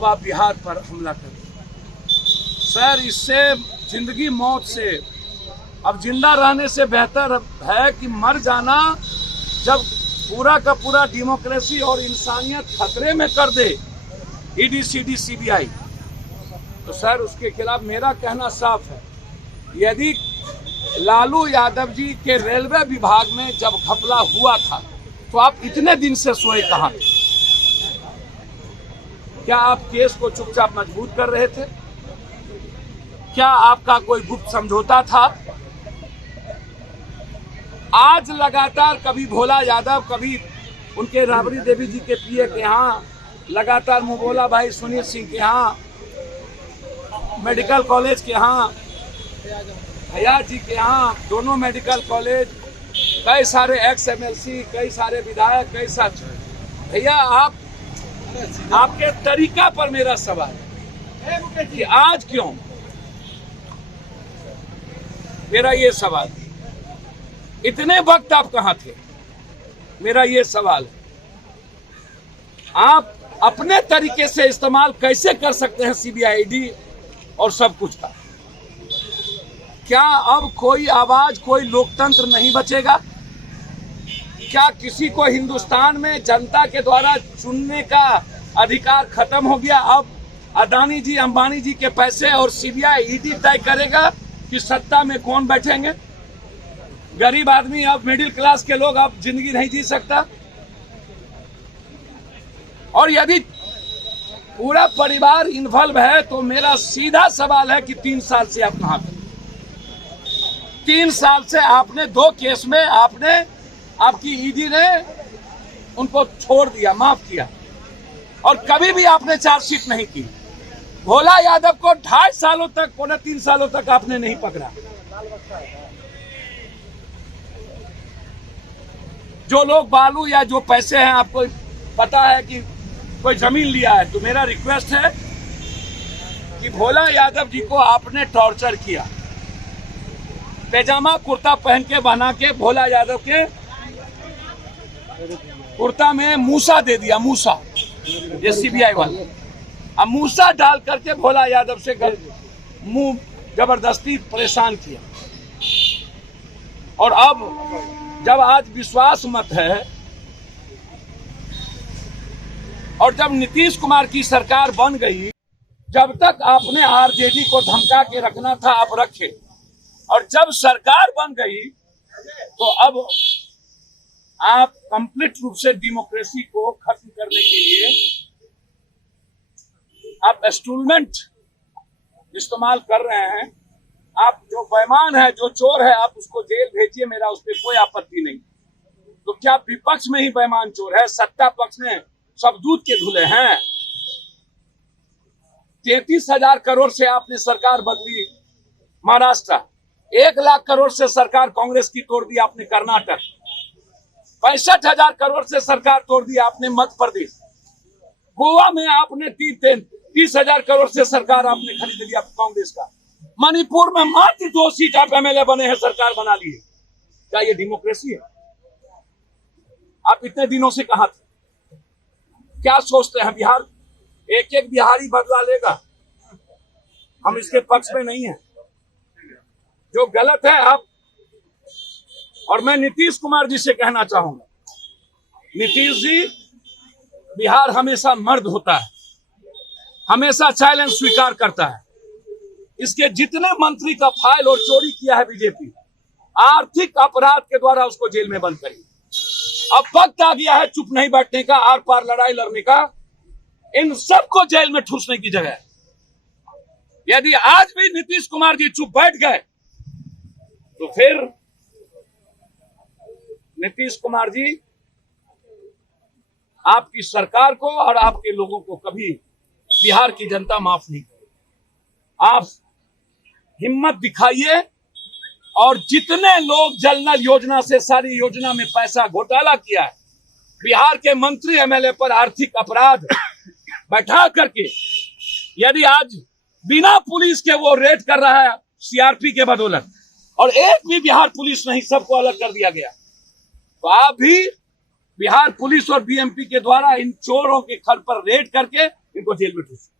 अब आप बिहार पर हमला करें। सर, इससे जिंदगी मौत से, अब जिंदा रहने से बेहतर है कि मर जाना। जब पूरा का पूरा डेमोक्रेसी और इंसानियत खतरे में कर दे ईडी, सीडी, सीबीआई, तो सर उसके खिलाफ मेरा कहना साफ है। यदि लालू यादव जी के रेलवे विभाग में जब घपला हुआ था तो आप इतने दिन से सोए कहां थे? क्या आप केस को चुपचाप मजबूत कर रहे थे? क्या आपका कोई गुप्त समझौता था? आज लगातार कभी भोला यादव, कभी उनके राबड़ी देवी जी के पीए के यहाँ, लगातार मुबोला भाई सुनील सिंह के यहाँ, मेडिकल कॉलेज के यहाँ, हयात जी के यहाँ, दोनों मेडिकल कॉलेज, कई सारे एक्स एमएलसी, कई सारे विधायक, कई सारे। भैया, आपके तरीका पर मेरा सवाल है कि आज क्यों? मेरा ये सवाल, इतने वक्त आप कहां थे? मेरा ये सवाल है। आप अपने तरीके से इस्तेमाल कैसे कर सकते हैं सीबीआई, ईडी और सब कुछ का? क्या अब कोई आवाज, कोई लोकतंत्र नहीं बचेगा? क्या किसी को हिंदुस्तान में जनता के द्वारा चुनने का अधिकार खत्म हो गया? अब अदानी जी, अंबानी जी के पैसे और सीबीआई, ईडी तय करेगा कि सत्ता में कौन बैठेंगे? गरीब आदमी, अब मिडिल क्लास के लोग अब जिंदगी नहीं जी सकता। और यदि पूरा परिवार इन्वॉल्व है तो मेरा सीधा सवाल है कि 3 साल से आप कहां थे? 3 साल से आपने 2 केस में आपकी ईडी ने उनको छोड़ दिया, माफ किया, और कभी भी आपने चार्जशीट नहीं की। भोला यादव को 2.5 सालों तक, 3 सालों तक आपने नहीं पकड़ा। जो लोग बालू या जो पैसे हैं, आपको पता है कि कोई जमीन लिया है, तो मेरा रिक्वेस्ट है कि भोला यादव जी को आपने टॉर्चर किया, पैजामा कुर्ता पहन के बना के भोला यादव के कुर्ता में मूसा दे दिया, मूसा, ये सीबीआई वाले। अब मूसा डाल करके भोला यादव से मुंह जबरदस्ती परेशान किया। और अब जब आज विश्वास मत है और जब नीतीश कुमार की सरकार बन गई, जब तक आपने आरजेडी को धमका के रखना था आप रखे, और जब सरकार बन गई तो अब आप कंप्लीट रूप से डेमोक्रेसी को खत्म करने के लिए आप इंस्ट्रूमेंट इस्तेमाल कर रहे हैं। आप जो बेईमान है, जो चोर है, आप उसको जेल भेजिए, मेरा उस पर कोई आपत्ति नहीं। तो क्या विपक्ष में ही बेईमान चोर है? सत्ता पक्ष में सब दूध के धुले हैं। 33,000 करोड़ से आपने सरकार बदली महाराष्ट्र, 1 लाख करोड़ से सरकार कांग्रेस की तोड़ दी आपने कर्नाटक, 65,000 करोड़ से सरकार तोड़ दी आपने मध्य प्रदेश, गोवा में आपने 30,000 करोड़ से सरकार आपने खरीद लिया कांग्रेस का, मणिपुर में मात्र 2 सीट आप एमएलए बने हैं, सरकार बना लिए। क्या ये डेमोक्रेसी है? आप इतने दिनों से कहां थे? क्या सोचते हैं बिहार, एक बिहारी बदला लेगा? हम इसके पक्ष में नहीं है। जो गलत है आप, और मैं नीतीश कुमार जी से कहना चाहूंगा, नीतीश जी, बिहार हमेशा मर्द होता है, हमेशा चैलेंज स्वीकार करता है। इसके जितने मंत्री का फाइल और चोरी किया है बीजेपी, आर्थिक अपराध के द्वारा उसको जेल में बंद करी। अब वक्त आ गया है चुप नहीं बैठने का, आर पार लड़ाई लड़ने का। इन सबको जेल में ठूसने की जगह है। यदि आज भी नीतीश कुमार जी चुप बैठ गए तो फिर नीतीश कुमार जी आपकी सरकार को और आपके लोगों को कभी बिहार की जनता माफ नहीं करेगी। आप हिम्मत दिखाइए, और जितने लोग जल नल योजना से सारी योजना में पैसा घोटाला किया है, बिहार के मंत्री एमएलए पर आर्थिक अपराध बैठा करके, यदि आज बिना पुलिस के वो रेड कर रहा है सीआरपी के बदौलत, और एक भी बिहार पुलिस नहीं, सबको अलग कर दिया गया, तो आप भी बिहार पुलिस और बीएमपी के द्वारा इन चोरों के घर पर रेड करके इनको जेल में ठूस।